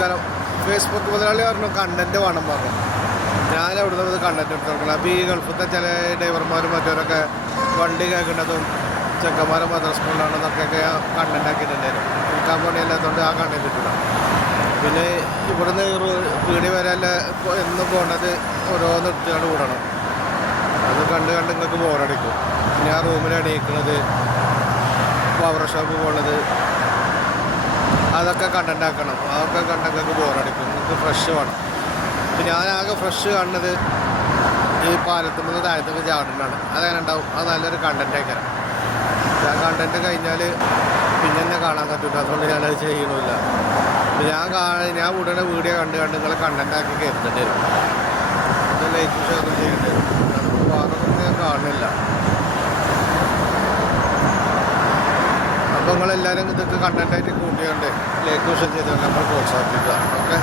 നമസ്കാരം. ഫേസ്ബുക്ക് മുതലാളി പറഞ്ഞു കണ്ടൻറ്റ് വേണം പറഞ്ഞു. ഞാൻ അവിടുന്ന് കണ്ടൻറ്റ് എടുത്ത് കൊടുക്കണം. അപ്പോൾ ഈ ഗൾഫത്തെ ചില ഡ്രൈവർമാരും മറ്റവരൊക്കെ വണ്ടി കേൾക്കുന്നതും ചെക്കന്മാരെ മദ്രസ കൊണ്ടാണെന്നൊക്കെ കണ്ടൻറ്റ് ആക്കിയിട്ടുണ്ടായിരുന്നു. എടുക്കാൻ പണിയല്ലാത്തതുകൊണ്ട് ആ കണ്ടൻറ്റ് ഇട്ടിടാം. പിന്നെ ഇവിടുന്ന് പീടി വരെയല്ല എന്നും പോകേണ്ടത് ഓരോന്ന് എടുത്തുകൊണ്ട് വിടണം. അത് കണ്ട് നിങ്ങൾക്ക് ബോറടിക്കും. പിന്നെ ആ റൂമിൽ എണീക്കുന്നത്, പവർ ഷോപ്പ് പോകുന്നത്, അതൊക്കെ കണ്ടൻ്റ് ആക്കണം. അതൊക്കെ കണ്ടങ്ങൾക്ക് ബോറടിക്കും. നിങ്ങൾക്ക് ഫ്രഷ് വേണം. ഇപ്പം ഞാനാകെ ഫ്രഷ് കാണുന്നത് ഈ പാലത്തുമ്പോൾ താഴത്തേക്ക് ചാടുന്നതാണ്. അതങ്ങനെ ഉണ്ടാവും. അത് നല്ലൊരു കണ്ടൻ്റ് ആക്കണം. ആ കണ്ടൻറ്റ് കഴിഞ്ഞാൽ പിന്നെ എന്നെ കാണാൻ പറ്റില്ല. അതുകൊണ്ട് ഞാനത് ചെയ്യണമില്ല. ഞാൻ ഉടനെ വീഡിയോ കണ്ട് നിങ്ങൾ കണ്ടൻ്റ് ആക്കി കയറുന്നുണ്ട് വരും. ഇത് ലൈക്ക് ഷെയറും ചെയ്യേണ്ടി വരും. നമുക്ക് വേറൊന്നും ഞാൻ കാണുന്നില്ല. അപ്പോൾ നിങ്ങളെല്ലാവരും ഇതൊക്കെ കണ്ടൻ്റായിട്ട് കൂട്ടിയുണ്ട് ലൈക്ക് ഷെയർ ചെയ്തുകൊണ്ട് നമ്മൾ പ്രോത്സാഹിപ്പിക്കുക. ഓക്കെ.